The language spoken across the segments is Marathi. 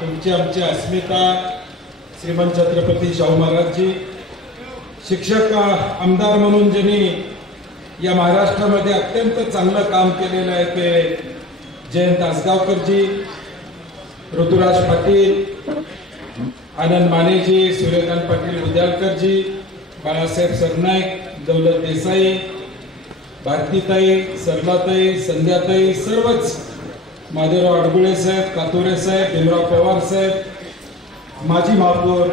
तुमची आमची अस्मिता श्रीमंत छत्रपती शाहू महाराजजी, शिक्षक आमदार म्हणून ज्यांनी या महाराष्ट्रामध्ये अत्यंत चांगलं काम केलेलं आहे ते जयंत आसगावकरजी, ऋतुराज पाटील, आनंद मानेजी, सूर्यकांत पाटील उद्यालकरजी, बाळासाहेब सरनाईक, दौलत देसाई, भारतीताई, सरलाताई, संध्याताई, सर्वच, माधवराव अडगुळे साहेब, कातोरे साहेब, भीमराव पवार साहेब, माजी महापौर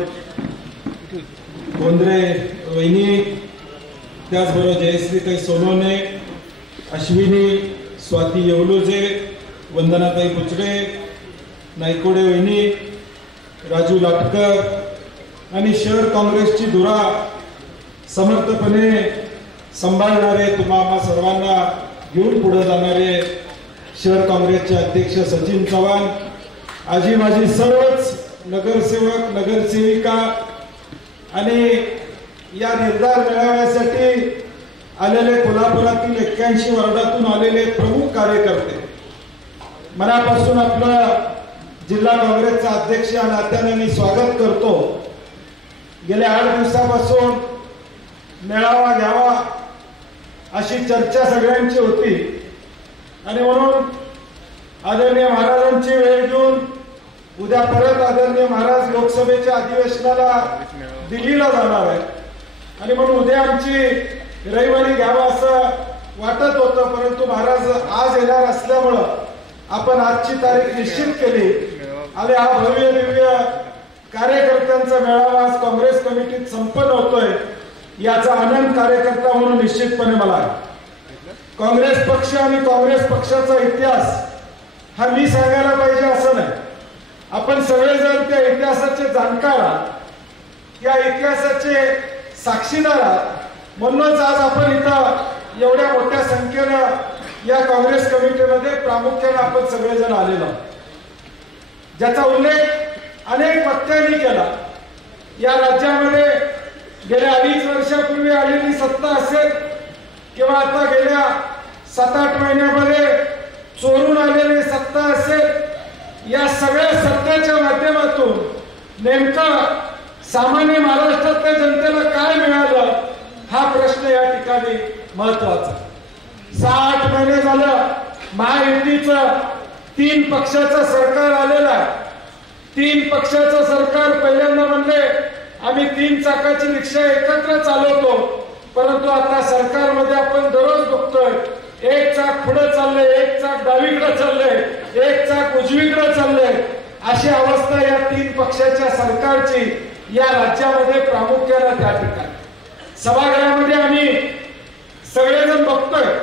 गोंधळे वहिनी, त्याचबरोबर जयश्रीताई सोनवणे, अश्विनी, स्वाती येवलोजे, वंदनाताई बुचडे, नायकोडे वहिनी, राजू लाटकर आणि शहर काँग्रेसची धुरा समर्थपणे सांभाळणारे, तुम्हा सर्वांना घेऊन पुढे जाणारे शहर काँग्रेसचे अध्यक्ष सचिन चव्हाण, आजी माझी सर्वच नगरसेवक, नगरसेविका आणि या निर्धार मेळाव्यासाठी आलेले कोल्हापुरातील 81 वार्डातून आलेले प्रमुख कार्यकर्ते, मनापासून आपलं जिल्हा काँग्रेसचा अध्यक्ष या नात्याने मी स्वागत करतो. गेल्या 8 दिवसापासून मेळावा घ्यावा अशी चर्चा सगळ्यांची होती आणि म्हणून आदरणीय महाराजांची वेळ घेऊन उद्या परत आदरणीय महाराज लोकसभेच्या अधिवेशनाला दिल्लीला जाणार आहे आणि म्हणून उद्या आमची रविवारी घ्यावा असं वाटत होतं, परंतु महाराज आज येणार असल्यामुळं आपण आजची तारीख निश्चित केली आणि हा भव्य दिव्य कार्यकर्त्यांचा मेळावा आज काँग्रेस कमिटीत संपन्न होतोय. याचा आनंद कार्यकर्ता म्हणून निश्चितपणे मला आहे. काँग्रेस पक्ष आणि काँग्रेस पक्षाचा इतिहास हा मी सांगायला पाहिजे असं नाही, आपण सगळेजण त्या इतिहासाचे जाणकार आहात, त्या इतिहासाचे साक्षीदार आहात. म्हणूनच आज आपण इथं एवढ्या मोठ्या संख्येनं या काँग्रेस कमिटीमध्ये प्रामुख्याने आपण सगळेजण आलेलो आहोत, ज्याचा उल्लेख अनेक वक्त्यांनी केला. या राज्यामध्ये गेल्या 2.5 वर्षापूर्वी आलेली सत्ता असेल किंवा आता गेल्या 7-8 महिन्यामध्ये चोरून आलेली सत्ता असेल, या सगळ्या सत्तेच्या माध्यमातून नेमकं सामान्य महाराष्ट्रातल्या जनतेला काय मिळालं हा प्रश्न या ठिकाणी महत्वाचा. 6-8 महिने झालं महायुतीचं 3 पक्षाचं सरकार आलेलं आहे. 3 पक्षाचं सरकार पहिल्यांदा म्हणले आम्ही 3 चाकाची रिक्षा एकत्र चालवतो, परंतु आता सरकारमध्ये आपण दररोज बघतोय 1 चाक पुढे चाललंय, 1 चाक डावीकडे चाललंय, 1 चाक उजवीकडे चाललंय. अशी अवस्था या 3 पक्षाच्या सरकारची या राज्यामध्ये प्रामुख्याने त्या ठिकाणी सभागृहामध्ये आम्ही सगळेजण बघतोय,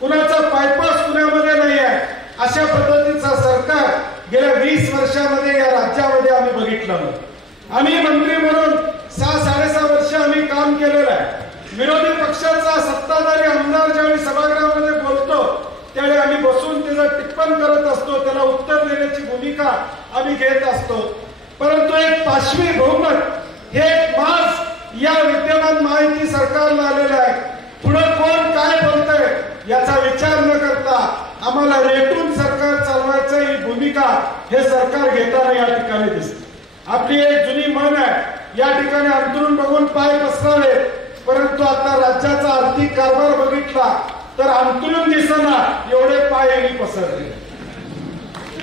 कुणाचा पायपास कुणामध्ये नाही आहे. अशा पद्धतीचा सरकार गेल्या 20 वर्षामध्ये या राज्यामध्ये आम्ही बघितलं नव्हतं. आम्ही मंत्री म्हणून 6-6.5 वर्ष आम्ही काम केलेलं आहे. विरोधी पक्षाचा सत्ताधारी आमदार ज्यावेळी सभागृहामध्ये बोलतो त्यावेळी आम्ही बसून त्याचं टिप्पण करत असतो, त्याला उत्तर देण्याची भूमिका आम्ही घेत असतो. परंतु एक पाशवी बहुमत हे माज या विद्यमान महायुती सरकारला आलेलं आहे. पुढे कोण काय बोलतंय याचा विचार न करता आम्हाला रेटून सरकार चालवायचं ही भूमिका हे सरकार घेताना या ठिकाणी दिसते. आपली एक जुनी म्हण आहे, या ठिकाणी अंतरून बघून पाय पसरावे, परंतु आता राज्याचा आर्थिक कारभार बघितला तर अंतरून दिसना एवढे पाय पसरले,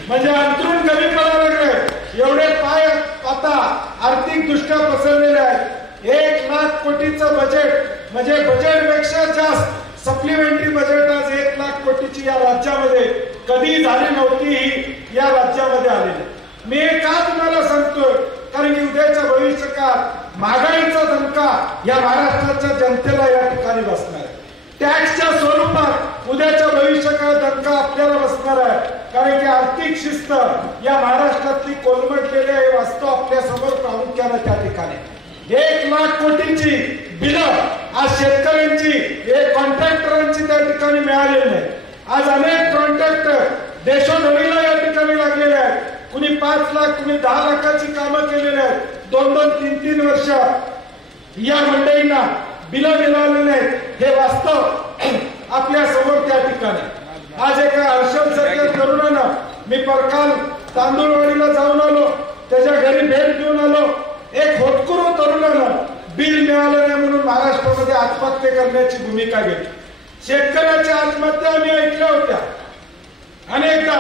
म्हणजे अंतरून कमी पडायला लागले एवढे पाय आता आर्थिक दृष्ट्या पसरलेले आहेत. 1 लाख कोटीचं बजेट म्हणजे बजेटपेक्षा जास्त सप्लिमेंटरी बजेट आज 1 लाख कोटीची या राज्यामध्ये कधी झाली नव्हती, ही या राज्यामध्ये आलेली. मी का तुम्हाला सांगतोय, कारण की उद्याच्या भविष्यकाळात महागाईचा धक्का या महाराष्ट्राच्या जनतेला या ठिकाणी बसणार आहे. टॅक्सच्या स्वरूपात उद्याच्या भविष्यकाळात धक्का आपल्याला बसणार आहे, कारण की आर्थिक शिस्त या महाराष्ट्रातली कोलमडलेली आहे. वास्तव आपल्या समोर प्रामुख्याने त्या ठिकाणी 1 लाख कोटीची बिलं आज शेतकऱ्यांची, एक कॉन्ट्रॅक्टरांची त्या ठिकाणी मिळालेली नाही. आज अनेक कॉन्ट्रॅक्टर देशोधडीला या ठिकाणी लागलेले आहेत. कुणी 5 लाख, कुणी 10 लाखाची कामं केलेली आहेत. 2-2, 3-3 वर्ष या मंडळींना बिलं मिळालेले आहेत. हे वास्तव आपल्या समोर त्या ठिकाणी. आज एका हर्षल सारख्या तरुणानं, मी परकाल तांदूळवाडीला जाऊन आलो, आत्महत्या करण्याची भूमिका घेतली. शेतकऱ्याच्या आत्महत्या आम्ही ऐकल्या होत्या अनेकदा.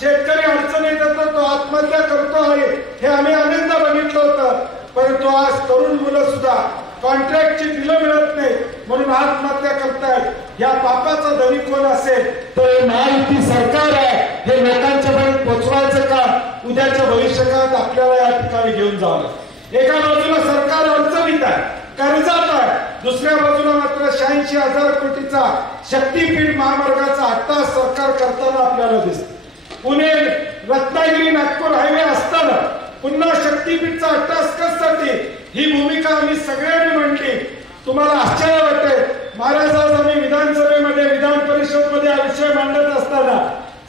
शेतकरी अडचणीत येतो, तो आत्महत्या करतो आहे हे आम्ही अनेकदा बघितलं होतं. परंतु आज तरुण मुलं सुद्धा कॉन्ट्रॅक्टची बिलं मिळत नाही म्हणून आत्महत्या करतायत. या पापाचा धनी कोण असेल तर महायुती सरकार आहे. हे लोकांच्या पर्यंत पोहोचवायचं का उद्याच्या भविष्यकाळात आपल्याला या ठिकाणी घेऊन जावं. एका बाजूला सरकार अडचणीत आहे, कर्जात आहे, दुसऱ्या बाजूला मात्र 86,000 कोटीचा शक्तीपीठ महामार्गाचा अट्टास सरकार करताना आपल्याला दिसतं. पुणे रत्नागिरी नागपूर हायवे असताना पुन्हा शक्तीपीठचा अट्टास कशासाठी ही भूमिका आम्ही सगळ्यांनी मांडली. तुम्हाला आश्चर्य वाटते महाराज, आज आम्ही विधानसभेमध्ये विधान परिषदमध्ये हा विषय मांडत असताना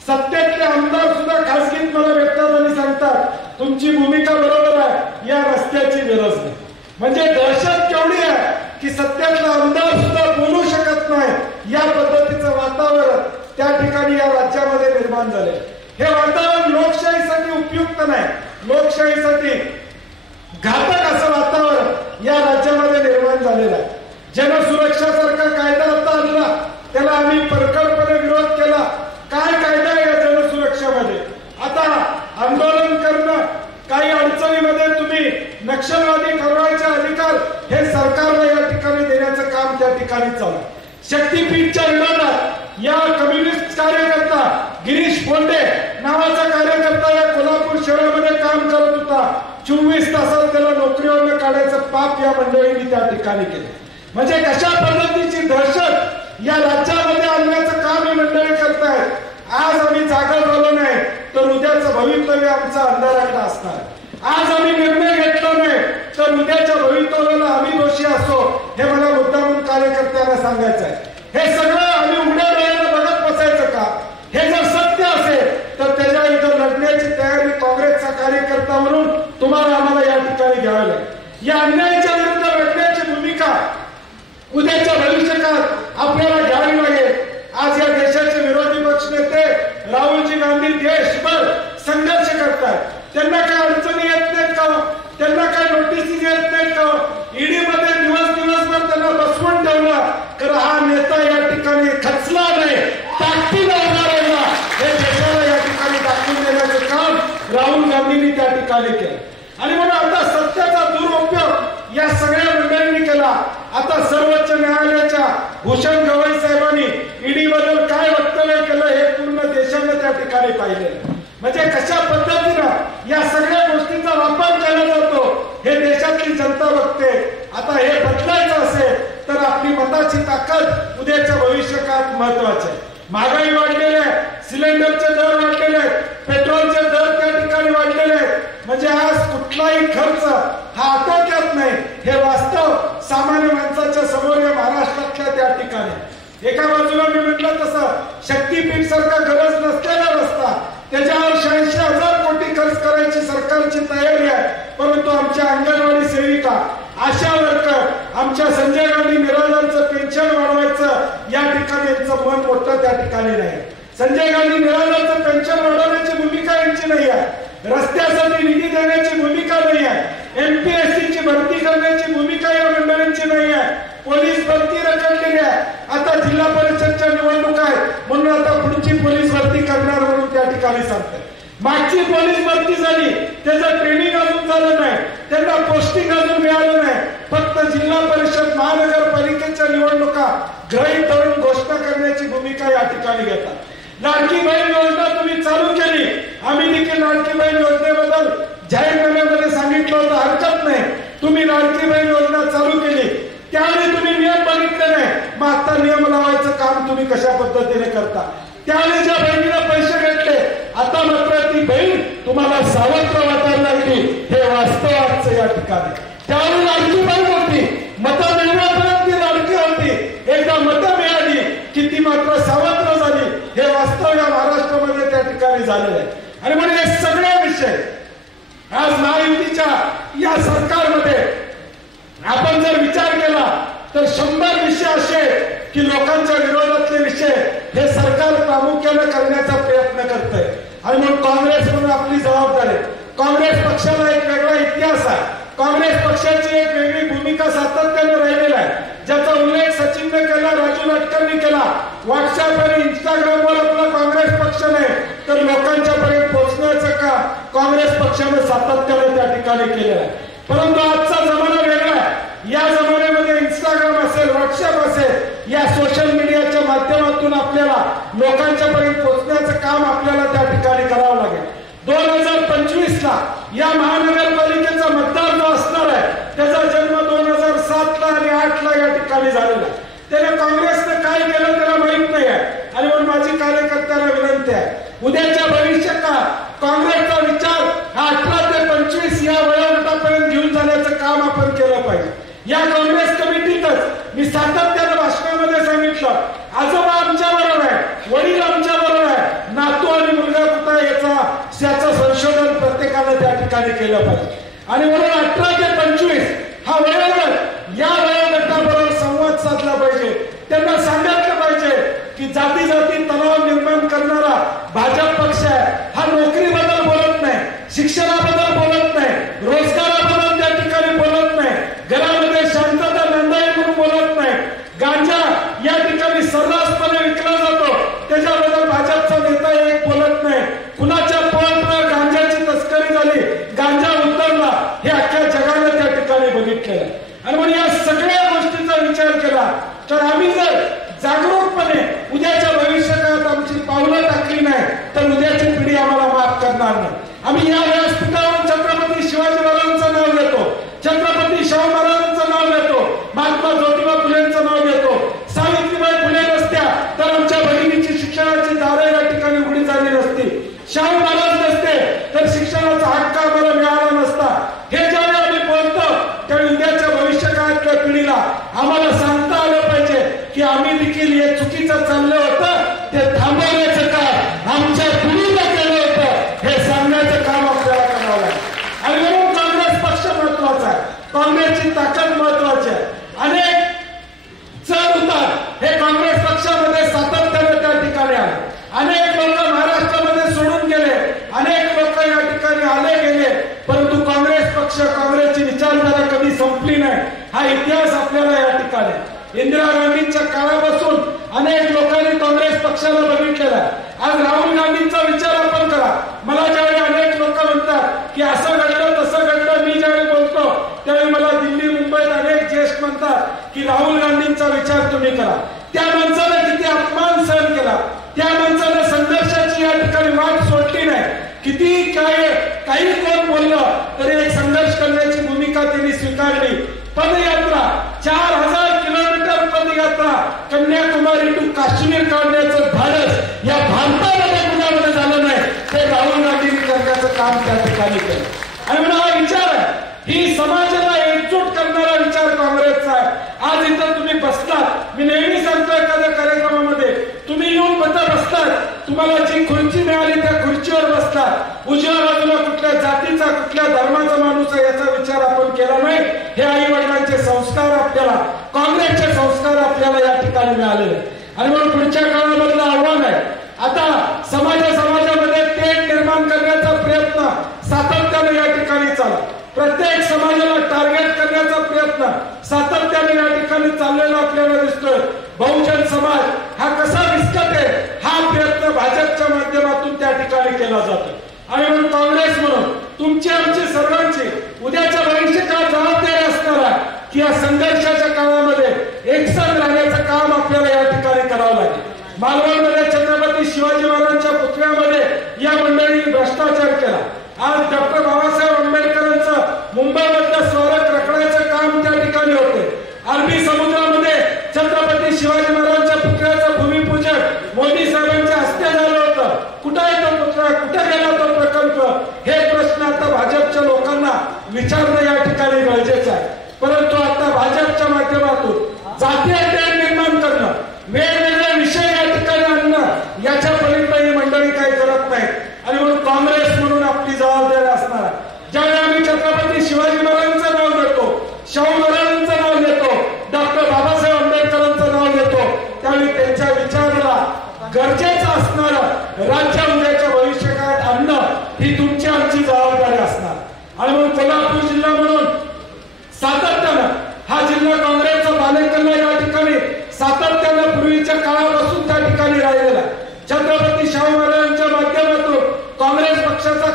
सत्तेतले आमदार सुद्धा खासगीत मला भेटतात आणि सांगतात तुमची भूमिका बरोबर आहे, या रस्त्याची गरज नाही. म्हणजे दहशत केवढी आहे की सत्तेतला आमदार सुद्धा बोलू शकत नाही. या पद्धतीचं वातावरण त्या ठिकाणी या राज्यामध्ये निर्माण झाले. हे वातावरण लोकशाहीसाठी उपयुक्त नाही, लोकशाहीसाठी घातक असं वातावरण या राज्यामध्ये निर्माण झालेलं आहे. जनसुरक्षासारखा कायदा आता आणला, त्याला आम्ही परखडपणे विरोध केला. काय कायदा आहे या जनसुरक्षामध्ये? आता आंदोलन करणं, काही अडचणीमध्ये तुम्ही नक्षलवादी ठरवायचे अधिकार हे सरकारला या ठिकाणी देण्याचं काम त्या ठिकाणी चालू. शक्तीपीठच्या विरोधात या कम्युनिस्ट कार्यकर्ता गिरीश फोंडे नावाचा कार्यकर्ता या कोल्हापूर शहरामध्ये काम करत होता. 24 तासात त्याला नोकरीवरून काढायचं पाप या मंडळींनी त्या ठिकाणी केलं. म्हणजे कशा पद्धतीची दहशत या राज्यामध्ये आणण्याचं काम ही मंडळी करतायत. आज आम्ही जागा झालो नाही तर उद्याचं भवितव्य आमचं अंधाराकडे असणार. आज आम्ही निर्णय घेतला नाही तर उद्याच्या भवितव्याला आम्ही दोषी असो हे मला मुद्दामून कार्यकर्त्यांना सांगायचं आहे. हे सगळं आम्ही उड्या डोळ्याला बघत बसायचं का? हे जर सत्य असेल तर त्याच्या इथं लढण्याची तयारी काँग्रेसचा कार्यकर्ता म्हणून तुम्हाला आम्हाला या ठिकाणी घ्यावी लागेल. या अन्यायाच्या विरुद्ध लढण्याची भूमिका उद्याच्या भविष्यकाळात आपल्याला घ्यावी लागेल. आज या देशाचे विरोधी पक्ष नेते राहुलजी गांधी देशभर संघर्ष करतात. त्यांना काय अडचणी येत नाहीत का? त्यांना काय नोटीस येत नाहीत का? ईडी मध्ये दिवसभर त्यांना बसवून ठेवलं तर हा नेता या ठिकाणी खचला नाही, ताकदीने उभा राहिला हे देशाला या ठिकाणी दाखवून देण्याचं काम राहुल गांधींनी त्या ठिकाणी केलं. आणि म्हणून आता सत्याचा दुरुपयोग या सगळ्या मंडळींनी केला. आता सर्वोच्च न्यायालयाच्या भूषण गवई साहेबांनी ईडी बद्दल काय वक्तव्य केलं हे पूर्ण देशाने त्या ठिकाणी पाहिलेलं. म्हणजे कशा पद्धतीनं या सगळ्या गोष्टींचा वापर केला जातो हे देशातली जनता बघते. आता हे बदलायचं असेल तर आपली मताची ताकद उद्याच्या भविष्यकाळात महत्वाची आहे. महागाई वाढलेली आहे, सिलेंडरचे दर वाढलेले आहेत, पेट्रोलचे दर त्या ठिकाणी वाढलेले आहेत. म्हणजे आज कुठलाही खर्च हा आटोक्यात नाही हे वास्तव सामान्य माणसाच्या समोर या महाराष्ट्रातल्या त्या ठिकाणी. एका बाजूला मी म्हटलं तसं शक्तीपीठ सारखा गरज नसलेला रस्ता त्याच्यावर 86,000 कोटी खर्च करायची सरकारची तयारी आहे. परंतु आमच्या अंगणवाडी सेविका, आशा वर्कर, आमच्या संजय गांधी निराधारचं पेन्शन वाढवायचं या ठिकाणी यांचं मन मोठं त्या ठिकाणी नाही. संजय गांधी निराधारचं पेन्शन वाढवण्याची भूमिका यांची नाही आहे. रस्त्यासाठी निधी देण्याची भूमिका नाही आहे. एमपीएससी ची भरती करण्याची भूमिका या मंडळींची नाही आहे. पोलीस भरती रखडलेली आहे. आता जिल्हा परिषदच्या निवडणूक आहे म्हणून आता पुढची पोलीस भरती करणार म्हणून त्या ठिकाणी सांगतात. मागची पोलीस भरती झाली, त्याचं ट्रेनिंग अजून झालं नाही, त्यांना पोस्टिंग अजून मिळालं नाही. फक्त जिल्हा परिषद महानगरपालिकेच्या निवडणुका गृहीत धरून घोषणा करण्याची भूमिका या ठिकाणी घेतात. लाडकी बहीण योजना तुम्ही चालू केली, आम्ही देखील लाडकी बहीण योजनेबद्दल जाहीरनाम्यामध्ये सांगितलं होतं, हरकत नाही. तुम्ही लाडकी बहीण योजना चालू केली, त्यावेळी तुम्ही नियम बघितले नाही. मग आता नियम लावायचं काम तुम्ही कशा पद्धतीने करता? त्यावेळी ज्या बहिणीला पैसे भेटले, आता मात्र ती बहीण तुम्हाला सावत्र वाटायला लागली हे वास्तव आजचं या ठिकाणी. त्यावेळी लाडकी बहीण होती, मतं मिळण्यापर्यंत ती लाडकी होती. एकदा मतं मिळाली की ती मात्र सावत्र झाली हे वास्तव या महाराष्ट्रामध्ये त्या ठिकाणी झालेलं आहे. आणि म्हणून हे सगळे विषय आज महायुतीच्या या सरकारमध्ये आपण जर विचार केला तर 100 विषय असे की लोकांच्या विरोधातले विषय हे सरकार प्रामुख्याने करण्याचा प्रयत्न करतंय. आणि म्हणून काँग्रेस म्हणून आपली जबाबदारी आहे. काँग्रेस पक्षाला एक वेगळा इतिहास आहे. काँग्रेस पक्षाची एक वेगळी भूमिका सातत्याने राहिलेला आहे, ज्याचा उल्लेख सचिनने केला, राजू लटकरनी केला. व्हॉट्सअप आणि इंस्टाग्रामवर आपला काँग्रेस पक्ष नाही तर लोकांच्या पर्यंत पोहोचण्याचं काम काँग्रेस पक्षाने सातत्याने त्या ठिकाणी केलेलं आहे. परंतु आजचा जमाना वेगळा आहे. या जमान्यामध्ये इंस्टाग्राम असेल, व्हॉट्सअप असेल, या सोशल मीडियाच्या माध्यमातून आपल्याला लोकांच्या पर्यंत पोहोचण्याचं काम आपल्याला त्या ठिकाणी करावं लागेल. 2025ला या महानगरपालिकेचा मतदार जो असणार आहे त्याचा जन्म 2007ला आणि 8ला या ठिकाणी झालेला आहे. त्याने काँग्रेसने काय केलं त्याला माहित नाही आहे. आणि म्हणून माझी कार्यकर्त्यांना विनंती आहे, उद्याच्या भविष्यकाळात काँग्रेसचा विचार 18 ते 25 या वयोगटापर्यंत घेऊन जाण्याचं काम आपण केलं पाहिजे. या काँग्रेस कमिटीतच मी सातत्याने भाषणामध्ये सांगितलं, आजोबा आमच्या बरोबर आहे, वडील आमच्या बरोबर आहे, नातू आणि मुलगा कुठं याचं संशोधन प्रत्येकाने त्या ठिकाणी केलं पाहिजे. आणि म्हणून 18 ते 25 हा वयोगट, या वयोगटाबरोबर संवाद साधला पाहिजे. त्यांना सांगितलं पाहिजे की जाती जाती तणाव निर्माण करणारा भाजप पक्ष आहे. हा नोकरीबद्दल बोलत नाही, शिक्षणाबद्दल बोलत नाही, रोजगाराबद्दल त्या ठिकाणी बोलत नाही, घरामध्ये शांतता नांदावी म्हणून बोलत नाही. गांजा या ठिकाणी सर्रासपणे विकला जातो त्याच्याबद्दल भाजपचा नेता एक बोलत नाही. कुणाच्या पळावर गांजाची तस्करी झाली, गांजा उतरला, हे अख्ख्या जगाने त्या ठिकाणी बघितलेलं आहे. आणि म्हणून या सगळ्या गोष्टीचा विचार केला तर आम्ही जर जागरूकपणे उद्याच्या भविष्यकाळात आमची पावलं टाकली नाही तर उद्याची पिढी आम्हाला माफ करणार नाही. आम्ही या व्यासपीठावरून छत्रपती शिवाजी महाराजांचं नाव घेतो, छत्रपती शाहू महाराजांचं नाव घेतो, महात्मा ज्योतिबा फुलेंचं नाव घेतो. सावित्रीबाई फुले नसत्या तर आमच्या बहिणीची शिक्षणाची दारं या ठिकाणी उघडी झाली नसती. शाहू महाराज नसते तर शिक्षणाचा हक्क आम्हाला मिळाला नसता. हे ज्यावेळी आम्ही बोलतो त्यावेळी उद्याच्या भविष्यकाळातल्या पिढीला आम्हाला सांगता आलं पाहिजे की आम्ही देखील हे चुकीचं चाललं होतं, ते थांबवण्याचं काम आमच्या पिढीला केलं होतं, हे सांगण्याचं काम आपल्याला करावं लागेल. आणि म्हणून काँग्रेस पक्ष महत्वाचा आहे, काँग्रेसची ताकद महत्वाची आहे. अनेक चढ उतार हे काँग्रेस पक्षामध्ये सातत्याने त्या ठिकाणी आहे. अनेक लोक महाराष्ट्रामध्ये सोडून गेले, अनेक लोक या ठिकाणी आले गेले, परंतु काँग्रेस पक्ष, काँग्रेसची विचारधारा कधी संपली नाही. हा इतिहास आपल्याला या ठिकाणी इंदिरा गांधींच्या काळापासून अनेक लोकांनी काँग्रेस पक्षाला बघितलेला आहे. आज राहुल गांधींचा विचार आपण करा. मला ज्यावेळी अनेक लोक म्हणतात की असं घडलं तसं घडलं, मी ज्यावेळी बोलतो त्यावेळी मला दिल्ली मुंबईत अनेक ज्येष्ठ म्हणतात की राहुल गांधींचा विचार तुम्ही करा. त्या माणसाने किती अपमान सहन केला, त्या माणसाने संघर्षाची या ठिकाणी वाट सोडली नाही. किती काही कोण बोललं तरी एक संघर्ष करण्याची भूमिका त्यांनी स्वीकारली. पदयात्रा 4000 किलोमीटर पदयात्रा कन्याकुमारी टू काश्मीर काढण्याचं धाडस या भारतामध्ये कुणामध्ये झालं नाही, ते राहुल गांधींनी करण्याचं काम त्या ठिकाणी केलं. आणि म्हणून हा विचार आहे, ही समाजाला एकजूट करणारा विचार काँग्रेसचा आहे. आज इथं तुम्ही बसलात, मी नेहमी सांगतो एखाद्या कार्यक्रमामध्ये तुम्ही येऊन बसलात, तुम्हाला जी खुर्ची मिळाली त्या खुर्चीवर बसलात, उजव्या बाजूला कुठल्या जातीचा कुठल्या धर्माचा माणूस आहे याचा विचार आपण केला नाही. हे आई वडिलांचे संस्कार आपल्याला, काँग्रेसचे संस्कार आपल्याला या ठिकाणी मिळालेले. आणि म्हणून पुढच्या काळामधलं आव्हान आहे, आता समाजामध्ये तेढ निर्माण करण्याचा प्रयत्न सातत्याने या ठिकाणी चालला. प्रत्येक समाजाला टार्गेट करण्याचा प्रयत्न सातत्याने या ठिकाणी चाललेला आपल्याला दिसतोय. बहुजन समाज हा कसा विस्कट आहे हा प्रयत्न भाजपच्या माध्यमातून त्या ठिकाणी केला जातो. आणि म्हणून काँग्रेस म्हणून तुमची आमची सर्वांची उद्याच्या भविष्यात जबाबदारी असणार आहे की या संघर्षाच्या काळामध्ये एकसंध राहण्याचं काम आपल्याला या ठिकाणी करावं लागेल. मालवणमध्ये छत्रपती शिवाजी महाराजांच्या पुतळ्यामध्ये या मंडळींनी भ्रष्टाचार केला. आज डॉक्टर बाबासाहेब आंबेडकरांचं मुंबईमधलं स्मारक रखण्याचं काम त्या ठिकाणी होते. अरबी समुद्रामध्ये छत्रपती शिवाजी महाराजांच्या पुतळ्याचं भूमिपूजन मोदी साहेबांच्या हस्ते झालं होतं. कुठे आहे तो पुतळा, कुठे गेला तो प्रकल्प, हे प्रश्न आता भाजपच्या लोकांना विचारणं या ठिकाणी गरजेचं आहे. परंतु आता भाजपच्या माध्यमातून जातीय तेढ निर्माण करणं, वेगवेगळे विषय या ठिकाणी आणणं, याच्या पलीकडे ही मंडळी काही करत नाहीत. आणि म्हणून काँग्रेस म्हणून आपली जबाबदारी असणार आहे. ज्यावेळी आम्ही छत्रपती शिवाजी महाराजांचं नाव घेतो, शाहू महाराजांचं नाव घेतो, डॉक्टर बाबासाहेब आंबेडकरांचं नाव घेतो, त्यावेळी त्यांच्या विचाराला गरजेचं असणारं राज्य उद्याच्या भविष्यकाळात आणणं ही तुमची आमची जबाबदारी असणार. आणि म्हणून कोल्हापूर जिल्हा म्हणून चाणक्यांना या ठिकाणी सातत्यानं पूर्वीच्या काळापासून त्या ठिकाणी राहिलेला छत्रपती शाहू महाराजांच्या माध्यमातून काँग्रेस पक्षाचा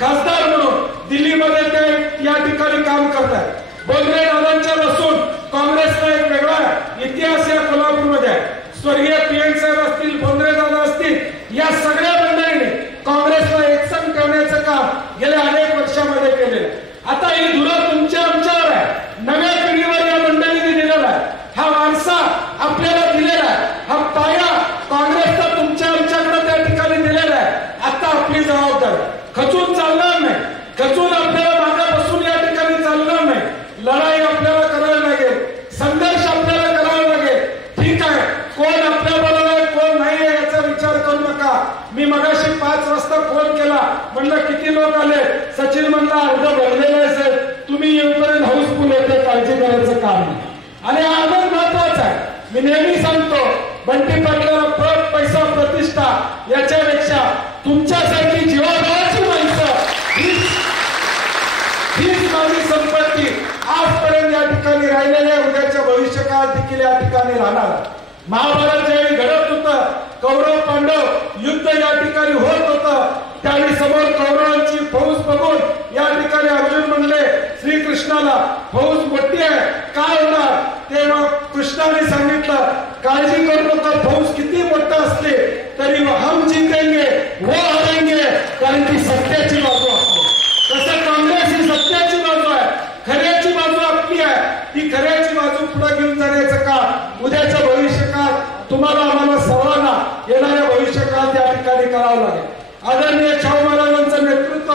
खासदार म्हणून दिल्लीमध्ये ते या ठिकाणी काम करतात. बोंद्रे दादांच्या बसून काँग्रेसला एक वेगळा इतिहास या कोल्हापूरमध्ये आहे. स्वर्गीय पीएन साहेब असतील, बोंद्रे दादा असतील, या सगळ्या मंडळींनी काँग्रेसला एकसंघ ठेवण्याचं काम गेल्या अनेक वर्षामध्ये केलेलं. आता ही धुरा तुमच्या आमच्यावर आहे, नव्या पिढीवर या मंडळींनी दिलेला आहे. हा वारसा आपल्याला दिलेला आहे, हा पाया काँग्रेसचा तुमच्या आमच्याकडे त्या ठिकाणी दिलेला आहे. आता आपली जबाबदारी खचून चालणार नाही, खचून आपल्याला मागे बसून या ठिकाणी चालणार नाही. लढाई आपल्याला करायला लागेल, संघर्ष आपल्याला करावा लागेल. ठीक आहे, कोण आपल्या बरोबर आहे कोण नाही आहे याचा विचार करू नका. मी मगाशी 5 वाजता फोन केला, म्हणलं किती लोक आले. सचिन म्हणला अर्ध भरलेलं आहे साहेब, तुम्ही येऊपर्यंत हाऊसफुल होते, काळजी करायचं काम नाही. आणि हा आनंद महत्वाचा आहे. मी नेहमी सांगतो, बंटी पाटलाला पद पैसा प्रतिष्ठा याच्यापेक्षा तुमच्यासारखी जीवाभावाची माणसं हीच माझी संपत्ती आजपर्यंत या ठिकाणी राहिलेल्या, उद्याच्या भविष्य काळात देखील या ठिकाणी राहणार. महाभारत ज्यावेळी घडत होतं, कौरव पांडव युद्ध या ठिकाणी होत होतं, त्यावेळी समोर कौरवांची फौज बघून या ठिकाणी अर्जुन म्हणले श्रीकृष्णाला, फौज मोठी आहे काय होणार. तेव्हा कृष्णाने सांगितलं काळजी करू नका, फौज किती मोठा असले तरी हम जिंकेंगे वो हारेंगे, कारण की सत्याची बाजू असते. तसं काँग्रेस ही सत्याची बाजू आहे, खऱ्याची बाजू आपली आहे. ती खऱ्याची बाजू पुढे घेऊन जाण्याचं काम उद्याच्या भविष्य काळात तुम्हाला आम्हाला सर्वांना येणाऱ्या भविष्य काळात या ठिकाणी करावं लागेल. आदरणीय शाहू महाराजांचं नेतृत्व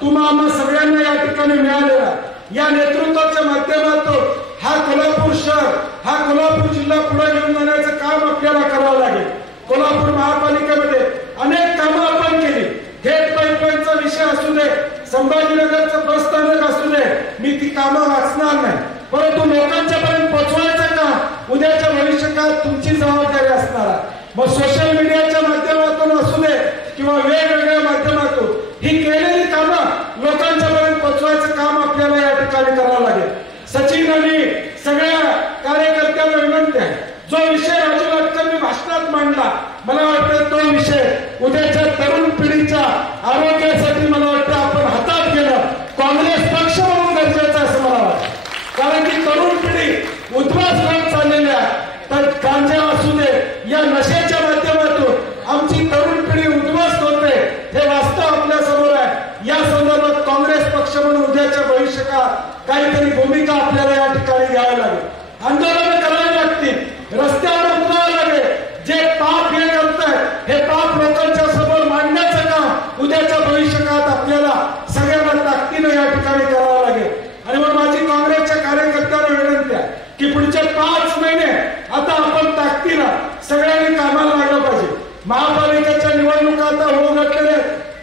तुम्हा आम्हा सगळ्यांना या ठिकाणी मिळालेला. या नेतृत्वाच्या माध्यमातून हा कोल्हापूर शहर, हा कोल्हापूर जिल्हा पुढे घेऊन जाण्याचं काम आपल्याला करावं लागेल. कोल्हापूर महापालिकेमध्ये अनेक कामं आपण केली. थेट पाईपलाईनचा विषय असू दे, संभाजीनगरचं बसस्थानक असू दे, मी ती कामं वाचणार नाही, परंतु लोकांच्या पर्यंत पोहोचवायचं काम उद्याच्या भविष्य काळात तुमची जबाबदारी असणार आहे. मग सोशल मीडियाच्या माध्यमातून असू दे किंवा वेगवेगळ्या माध्यमातून ही केलेली कामं लोकांच्या पर्यंत पोहोचवायचं काम आपल्याला या ठिकाणी करावं लागेल. सचिन आणि सगळ्या कार्यकर्त्यांना विनंती आहे, जो विषय राजू लाटकरांनी भाषणात मांडला, मला वाटतं तो विषय उद्याच्या तरुण पिढीच्या आरोग्यासाठी मला वाटतं आपण हातात घेणं काँग्रेस पक्ष म्हणून गरजेचं असं मला वाटतं. कारण की तरुण पिढी उद्ध्वस्त होत चाललेली आहे. तर गांजा असू दे, या नशेच्या माध्यमातून आमची तरुण पिढी उद्ध्वस्त होते, हे वास्तव आपल्या समोर आहे. या संदर्भात काँग्रेस पक्ष म्हणून उद्याच्या भविष्य काळात काहीतरी भूमिका आपल्याला या ठिकाणी घ्यावी लागेल. आंदोलन करावी लागतील, रस्त्यावर उतरावं लागेल. जे पाप हे करतायत हे पाप लोकांच्या समोर मांडण्याचं काम उद्याच्या भविष्य काळात आपल्याला सगळ्यांना ताकदीनं या ठिकाणी करावं लागेल. आणि मग माझी काँग्रेसच्या कार्यकर्त्यांना विनंती आहे की पुढचे 5 महिने आता आपण ताकदीनं सगळ्यांनी कामाला लागलं पाहिजे. महापालिकेच्या निवडणुका आता होऊ घातलेले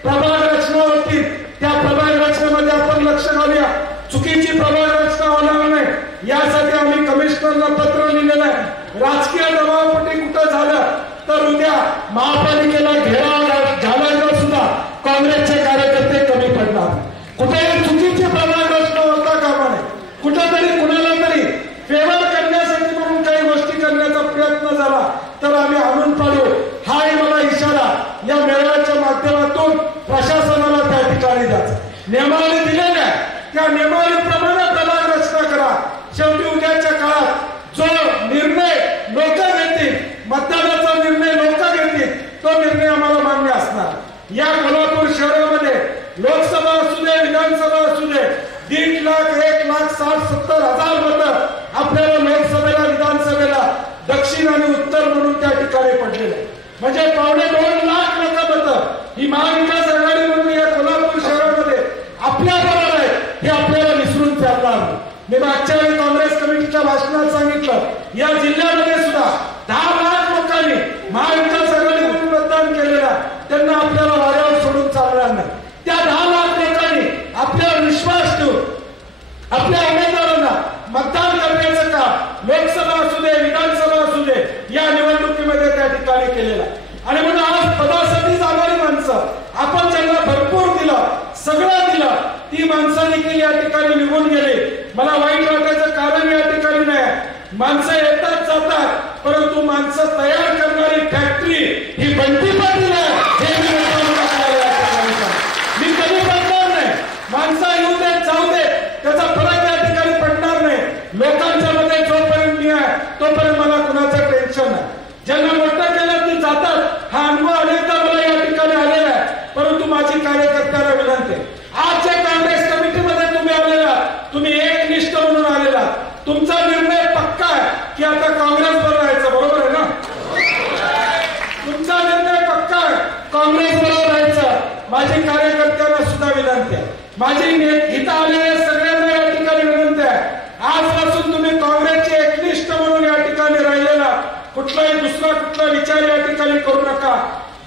प्रभाग रचना होतील, त्या प्रभाग रचनेमध्ये आपण लक्ष घालूया, चुकीची प्रभाग रचना होणार नाही यासाठी आम्ही कमिशनरला पत्र लिहिलेलं आहे. राजकीय दबावापोटी कुठं झालं तर उद्या महापालिकेला घेराव झाल्यावर सुद्धा काँग्रेसचे कार्यकर्ते कमी पडणार. कुठेही चुकीची प्रभाग रचना होता कामा नये. कुठेतरी कुणाला तरी फेवर करण्यासाठी म्हणून काही गोष्टी करण्याचा प्रयत्न झाला तर आम्ही आणून पाडू. हाही मला इशारा या मेळाव्याच्या माध्यमातून प्रशासनाला त्या ठिकाणी द्यायचा. नियमावली दिलेल्या आहे, त्या नियमावलीप्रमाणे प्रभाग रचना करा. शेवटी उद्याच्या काळात जो निर्णय लोक घेतील, मतदानाचा निर्णय लोक घेतील, तो निर्णय आम्हाला मान्य असणार. या कोल्हापूर शहरामध्ये लोकसभा असू दे, विधानसभा असू दे, 1.5 लाख 1,60,70,000 मतं आपल्याला लोकसभेला विधानसभेला दक्षिण आणि उत्तर म्हणून त्या ठिकाणी पडलेले, म्हणजे 2.25 लाख मतं ही महाविकास आघाडी म्हणून या कोल्हापूर शहरामध्ये आपल्या बरोबर आहे हे आपल्याला विसरून चालणार नाही. मी मागच्या वेळी काँग्रेस कमिटीच्या भाषणात सांगितलं, या जिल्ह्यामध्ये सुद्धा 10 लाख लोकांनी महाविकास आघाडी म्हणून मतदान केलेलं आहे, त्यांना आपल्याला वाऱ्यावर सोडून चालणार नाही. त्या 10 लाख लोकांनी आपल्यावर विश्वास ठेवून आपल्या उमेदवारांना मतदान करण्याचं काम लोकसभा असू दे, विधानसभा असू दे, या निवडणुकीमध्ये त्या ठिकाणी केलेलं आहे. आणि म्हणून आज पदासाठी जाणारी माणसं आपण ज्यांना भरपूर दिलं, सगळं दिलं, ती माणसं देखील या ठिकाणी निघून गेली. मला वाईट वाटायचं कारण या ठिकाणी नाही, माणसं येतात जातात, परंतु माणसं तयार करणारी फॅक्टरी ही बंटी पाटील आहे हे मी कधी पडणार नाही. माणसं येऊ देत जाऊ दे, त्याचा फरक या ठिकाणी पडणार नाही. लोकांच्या मध्ये जोपर्यंत मी आहे तोपर्यंत मला कुणाचं टेन्शन नाही. ज्यांना मोठं केलं ते जातात, हा अनुभव अनेकदा मला या ठिकाणी आलेला आहे. परंतु माझी कार्यकर्त्याला विनंती आहे, आजच्या काँग्रेस कमिटीमध्ये तुम्ही आलेला, तुम्ही एकनिष्ठ म्हणून आलेला, तुमचा निर्णय पक्का आहे की आता काँग्रेस बरोबर राहायचं. बरोबर आहे ना? तुमचा निर्णय पक्का आहे काँग्रेस बरोबर राहायचं. माझी कार्यकर्त्यांना सुद्धा विनंती आहे, माझी इथं आलेल्या सगळ्यांना या ठिकाणी विनंती आहे, आजपासून तुम्ही काँग्रेसचे एकनिष्ठ म्हणून या ठिकाणी राहिलेला, कुठलाही दुसरा कुठला विचार या ठिकाणी करू नका.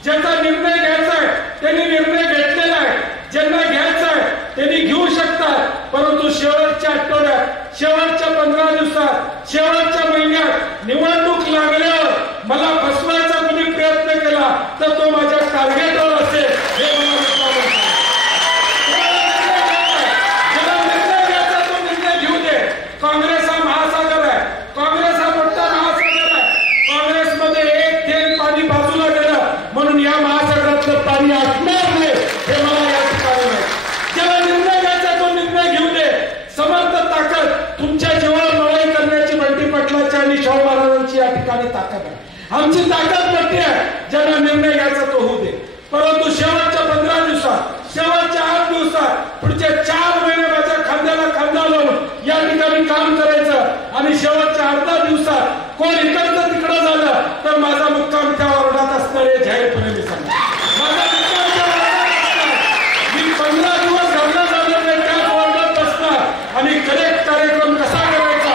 ज्याचा निर्णय घ्यायचा आहे त्यांनी निर्णय घेतलेला आहे, ज्यांना घ्यायचा आहे त्यांनी घेऊ शकतात. परंतु शेवटच्या आठवड्यात, शेवटच्या 15 दिवसात, शेवटच्या महिन्यात निवडणूक लागल्यावर मला फसवायचा कोणी प्रयत्न केला तर तो माझ्या टार्गेटवर असेल हे मला ज्याला निर्णय घ्यायचा तो निर्णय घेऊ दे. काँग्रेस हा महासागर आहे, काँग्रेस हा मोठा महासागर आहे. काँग्रेसमध्ये एक थेंब पाणी बाजूला गेलं म्हणून या महासागरातलं पाणी असणार नाही हे मला या ठिकाणी माहिती. ज्याला निर्णय घ्यायचा तो निर्णय घेऊ दे. समर्थ ताकद तुमच्या जीवावर लढाई करण्याची बंटी पाटलाची आणि शाहू महाराजांची या ठिकाणी ताकद आहे. आमची ताकद मोठी आहे, ज्यांना निर्णय घ्यायचा तो होऊ दे. परंतु शेवटच्या 15 दिवसात, शेवटच्या 8 दिवसात, पुढच्या 4 महिने माझ्या खांद्याला खांदा लावून या ठिकाणी काम करायचं आणि शेवटच्या अर्धा दिवसात कोण इकडचं तिकडं झालं तर माझा मुक्काम त्या वार्डात असणार हे जाहीरपणे मी सांगतो. माझा मुक्काम त्या वार्डात असणार. मी 15 दिवस घरला झालं नाही त्याच वार्डात बसणार आणि करेक्ट कार्यक्रम कसा करायचा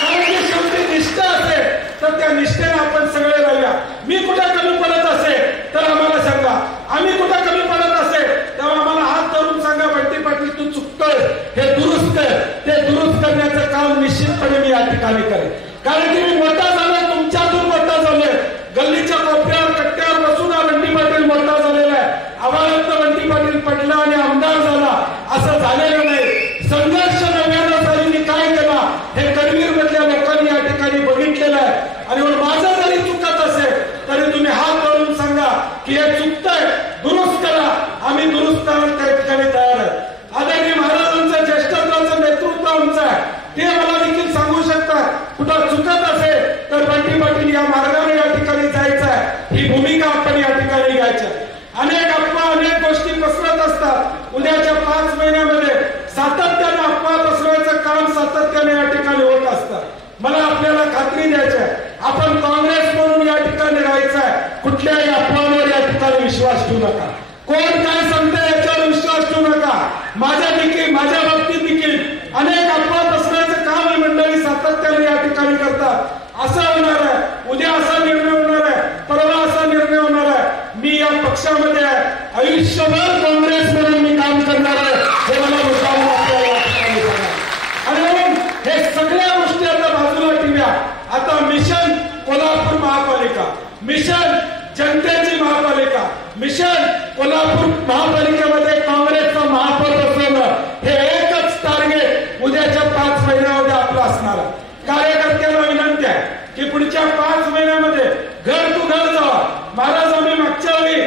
कारण की शेवटी निष्ठा असेल तर त्या निष्ठेने आपण सगळे राहूया. मी कुठं कमी पडत असेल तर आम्हाला सांगा, आम्ही कुठं कमी पडत असेल तेव्हा आम्हाला हात धरून सांगा, बंटी पाटील तू चुकतोय, हे दुरुस्त कर. ते दुरुस्त करण्याचं काम निश्चितपणे मी या ठिकाणी करेन. कारण की मी मोठा झालोय, तुमच्यातून मोठा झालोय. गल्लीच्या कोपऱ्यावर कट्ट्यावर बसून हा बंटी पाटील मोठा झालेला आहे. आवारात बंटी पाटील पडला आणि आमदार झाला असं झालेलं नाही. संघर्ष 99 साली मी काय केला हे करवीर मधल्या लोकांनी या ठिकाणी बघितलेलं आहे. आणि माझं जरी चुकत असेल तरी तुम्ही हात धरून सांगा की हे चुकतंय, दुरुस्त करा. आम्ही दुरुस्त करायला त्या ठिकाणी तयार आहे. आदरणीय महाराजांचं ज्येष्ठत्वाचं नेतृत्व आमचं आहे, ते मला देखील सांगू शकतात. कुठं चुकत असेल तर बंटी पाटील या मार्गाने या ठिकाणी जायचं आहे, ही भूमिका आपण या ठिकाणी घ्यायची. अनेक अफवा, अनेक गोष्टी पसरत असतात. उद्याच्या 5 महिन्यामध्ये सातत्याने अफवा पसरवायचं काम सातत्याने या ठिकाणी होत असतं. मला आपल्याला खात्री द्यायची आहे, आपण काँग्रेस म्हणून या ठिकाणी राहायचं आहे. कुठल्याही अफवांवर या ठिकाणी विश्वास ठेवू नका. कोण काय सांगते याच्यावर विश्वास ठेवू नका. माझ्या बाबतीत देखील अनेक अफवा पसरवायचं काम ही मंडळी सातत्याने या ठिकाणी करतात. असं होणार आहे, उद्या असा निर्णय होणार आहे, परवा असा निर्णय होणार आहे. मी या पक्षामध्ये आहे, आयुष्यभर काँग्रेस म्हणून मी काम करणार आहे हे मला मुद्दाम आपल्याला आणि म्हणून हे सगळ्या गोष्टी आता बाजूला ठेवूया. आता मिशन कोल्हापूर महापालिका, मिशन जनतेची महापालिका, मिशन कोल्हापूर महापालिकेमध्ये काँग्रेसचा महापौर बसवणं हे एकच टार्गेट उद्याच्या 5 महिन्यामध्ये आपलं असणार आहे. कार्यकर्त्यांना विनंती आहे की पुढच्या 5 महिन्यामध्ये घर टू घर जावा. महाराज आम्ही मागच्या वेळी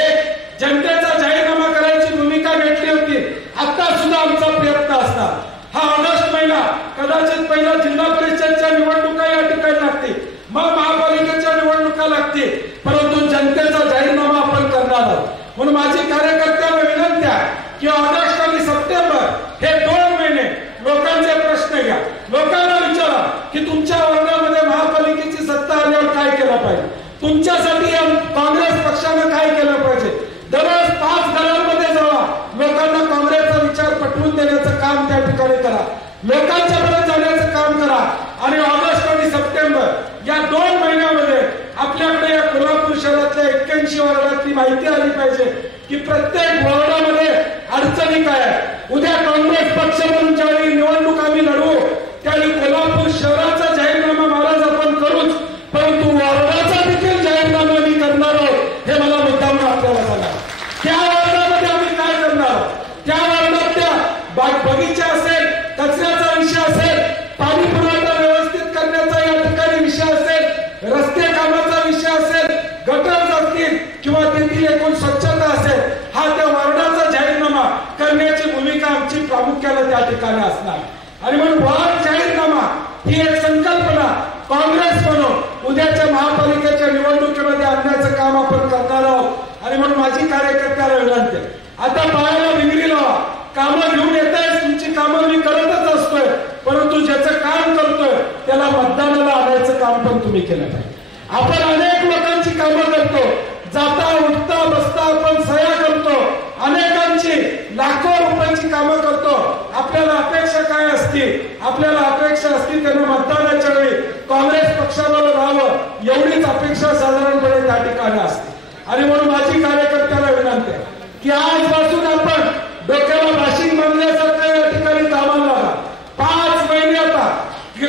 एक जनतेचा जाहीरनामा करायची भूमिका घेतली होती. आता सुद्धा आमचा प्रयत्न असणार. हा ऑगस्ट महिना कदाचित पहिला जिल्हा परिषदच्या निवडणुका या ठिकाणी लागतील, मग महापालिकेच्या निवडणुका लागतील, परंतु जनतेचा जाहीरनामा आपण करणार आहोत. म्हणून माझी कार्यकर्त्यांना विनंती आहे की ऑगस्ट आणि सप्टेंबर हे 2 महिने लोकांचे प्रश्न घ्या. लोकांना विचारा की तुमच्या वर्गामध्ये महापालिकेची सत्ता आल्यावर काय केलं पाहिजे, तुमच्यासाठी काँग्रेस पक्षानं काय केलं पाहिजे. दररोज 5 घरांमध्ये जावा, लोकांना काँग्रेसचा विचार पटवून देण्याचं काम त्या ठिकाणी करा, लोकांच्या पर्यंत जाण्याचं काम करा. आणि ऑगस्ट आणि सप्टेंबर या 2 महिन्यामध्ये आपल्याकडे या कोल्हापूर शहरातल्या 81 वार्डातली माहिती आली पाहिजे की प्रत्येक वार्डामध्ये अडचणी काय आहे. उद्या काँग्रेस पक्ष म्हणून ज्यावेळी निवडणूक आम्ही लढवू त्यावेळी कोल्हापूर शहराचा जाहीरनामा महाराज आपण करूच, परंतु वार्डाचा देखील जाहीरनामा मी करणार आहोत हे मला मुद्दाम आपल्याला सांगा. त्या वार्डामध्ये आम्ही काय करणार, त्या वार्डात त्या बगीचा असेल, प्रामुख्याने त्या ठिकाणी असणार. आणि म्हणून वाढ जाहीरनामा ही एक संकल्पना काँग्रेस म्हणून उद्याच्या महापालिकेच्या निवडणुकीमध्ये आणण्याचं काम आपण करणार आहोत. आणि म्हणून माझी कार्यकर्त्याला विनंती आहे, आता पायाला भिंगरी लावा. कामं घेऊन येत आहे, तुमची कामं मी करतच असतोय, परंतु ज्याचं काम करतोय त्याला मतदानाला आणायचं काम पण तुम्ही केलं पाहिजे. आपण अनेक लोकांची कामं करतो, जाता उठता बसता आपण सह्या करतो, अनेकांची लाखो रुपयांची कामं करतो. आपल्याला अपेक्षा काय असती? आपल्याला अपेक्षा असती त्यांना मतदानाच्या वेळी काँग्रेस पक्षाबरोबर राहावं, एवढीच अपेक्षा साधारणपणे त्या ठिकाणी असते. आणि म्हणून माझी कार्यकर्त्याला विनंती आहे की आजपासून आपण डोक्याला भाशिंग बांधण्यासारखं या ठिकाणी कामाला लागा. 5 महिने आता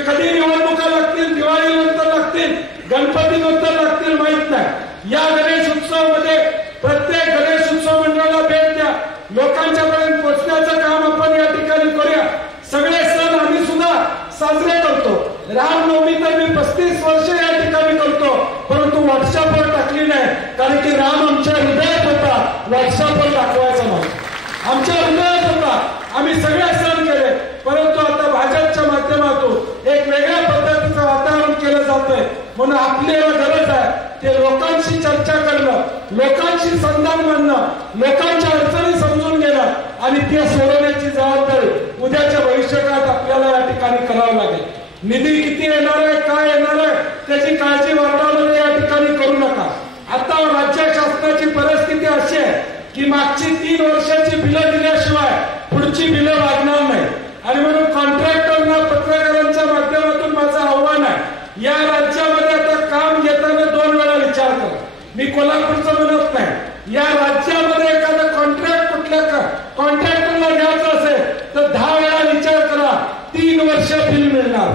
कधी निवडणुका लागतील, दिवाळीनंतर लागतील, गणपतीनंतर लागतील माहित नाही. या गणेश उत्सवामध्ये प्रत्येक गणेश उत्सव मंडळाला भेट द्या, लोकांच्या पर्यंत पोहोचण्याचं काम आपण या ठिकाणी करूया. सगळे सण आम्ही सुद्धा साजरे करतो. रामनवमी तर मी 35 वर्ष या ठिकाणी करतो, परंतु व्हॉट्सअपवर टाकली नाही, कारण की राम आमच्या हृदयात होता, व्हॉट्सअपवर दाखवायचा नव्हता. आमच्या हृदयात होता, आम्ही सगळे सण केले. परंतु आता भाजपच्या माध्यमातून एक वेगळ्या पद्धतीचं वातावरण केलं जातंय. म्हणून आपल्याला गरज आहे ते लोकांशी चर्चा करणं, लोकांशी संधान मांडणं, लोकांच्या अडचणी समजून घेणं आणि ते सोडवण्याची जबाबदारी उद्याच्या भविष्यकाळात आपल्याला या ठिकाणी करावं लागेल. निधी किती येणार आहे, काय येणार आहे, त्याची काळजी वारंवार या ठिकाणी करू नका. आता राज्य शासनाची परिस्थिती अशी आहे की मागची 3 वर्षाची बिलं दिल्याशिवाय पुढची बिलं वाढणार नाही. आणि म्हणून कॉन्ट्रॅक्टरना पत्रकारांच्या माध्यमातून माझं आव्हान आहे, या राज्यामध्ये आता काम घेताना 2 वेळा विचार करा. मी कोल्हापूरचं म्हणत नाही, या राज्यामध्ये एखादा कॉन्ट्रॅक्ट कुठल्या कॉन्ट्रॅक्टरला घ्यायचं असेल तर 10 वेळा विचार करा, 3 वर्ष बिल मिळणार.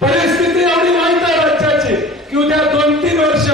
परिस्थिती एवढी वाईट आहे राज्याची की उद्या 2-3 वर्ष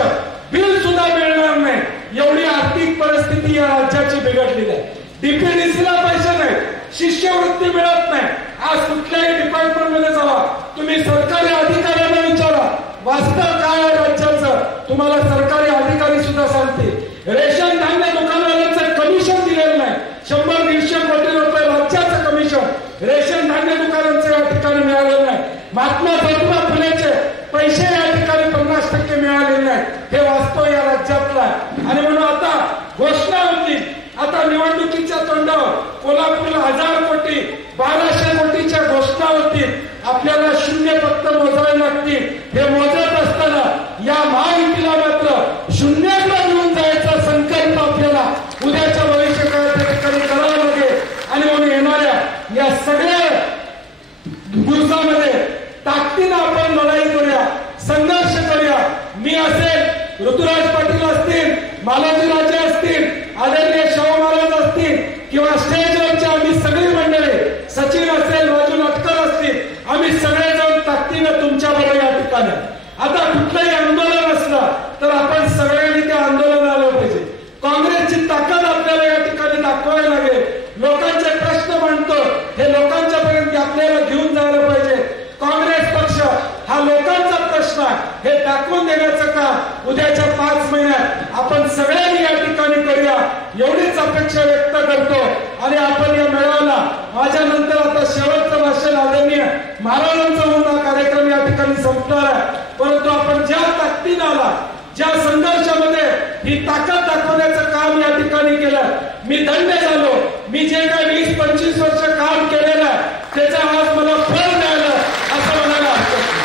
बिल सुद्धा मिळणार नाही, एवढी आर्थिक परिस्थिती या राज्याची बिघडलेली आहे. डीपीडीसीला पैसे नाही, शिष्यवृत्ती मिळत नाही. आज कुठल्याही डिपार्टमेंट मध्ये जावा, तुम्ही सरकारी अधिकाऱ्यांना विचारा, वास्तव काय आहे राज्याचं, तुम्हाला सरकारी अधिकारी सुद्धा सांगतील. रेशन धान्य दुकानवाल्यांचं कमिशन दिलेलं नाही, 100-150 कोटी रुपये राज्याचं कमिशन रेशन धान्य दुकानांचं या ठिकाणी मिळालेलं नाही. महात्मा ज्योतिबा फुलेचे पैसे या ठिकाणी 50% मिळालेले नाही. हे वास्तव या राज्यातलं आहे. आणि म्हणून आता घोषणा होती, आता निवडणुकीच्या तोंडावर कोल्हापूरला 1000 कोटी 1200 कोटीच्या घोषणा होतील. आपल्याला 0 फक्त मोजावे लागतील. हे मोजत असताना या महायुतीला मात्र 0ला घेऊन जायचा संकल्प आपल्याला उद्याच्या भविष्यकाळात त्या ठिकाणी करावा लागेल. आणि म्हणून येणाऱ्या या सगळ्या दिवसामध्ये ताकदीनं आपण लढाई करूया, संघर्ष करूया. मी असेल, ऋतुराज पाटील असतील, मालाजी राजे असतील, आदरणीय शाहू महाराज असतील किंवा स्टेजवरच्या आम्ही सगळी मंडळी, सचिन असेल, राजू नाटकर असतील, आम्ही सगळेजण ताकदीनं तुमच्या बरोबर या ठिकाणी. आता कुठलंही आंदोलन असलं तर आपण सगळ्यांनी त्या आंदोलनाला पाहिजे. काँग्रेसची ताकद आपल्याला या ठिकाणी दाखवायला लागेल. लोकांचे प्रश्न मांडतो, हे लोकांच्या पर्यंत आपल्याला घेऊन जायला पाहिजे. काँग्रेस पक्ष हा लोकांचा प्रश्न आहे, हे दाखवून देण्याचं काम उद्याच्या 5 महिन्यात आपण सगळ्यांनी या ठिकाणी करूया, एवढीच अपेक्षा व्यक्त करतो. आणि आपण या मेळाव्याला माझ्यानंतर आता शेवटचं भाषण आदरणीय महाराजांचा होऊन हा कार्यक्रम या ठिकाणी संपणार आहे. परंतु आपण ज्या ताकदीनं आला, ज्या संघर्षामध्ये ही ताकद दाखवण्याचं काम या ठिकाणी केलं, मी धन्य झालो. मी जे काही 20-25 वर्ष काम केलेलं आहे त्याचं आज मला फळ मिळालं असं म्हणायला हरकत नाही.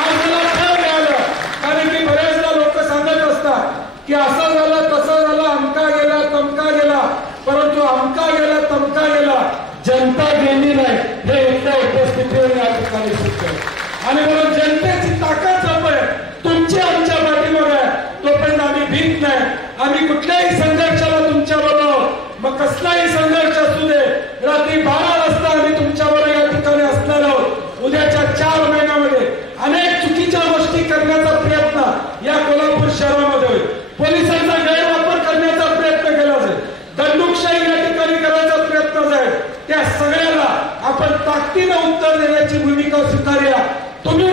आज मला फळ मिळालं, कारण की बऱ्याचदा लोक सांगत असतात की असं झालं, तसं झालं, अमका गेला, तमका गेला, परंतु अमका गेला, तमका गेला, जनता गेली नाही, हे इथल्या उपस्थितीवर या ठिकाणी सिद्ध आहे. आणि म्हणून जनतेची ताकद जपणे तुमची आमच्या पाठीमागे आहे, तोपर्यंत आम्ही भीत नाही. आम्ही कुठल्याही संघर्षाला तुमच्या बरोबर, मग कसलाही संघर्ष असू दे, रात्री 12 वाजता आम्ही तुमच्या बरोबर या ठिकाणी असणार आहोत. उद्याच्या 4 महिन्यामध्ये अनेक चुकीच्या गोष्टी करण्याचा प्रयत्न या कोल्हापूर शहरामध्ये होईल. पोलिसांचा गैरवापर करण्याचा प्रयत्न केला जाईल, दंडुकशाही या ठिकाणी करायचा प्रयत्न जाईल. त्या सगळ्याला आपण ताकदीनं उत्तर देण्याची भूमिका स्वीकारूया. तुम्ही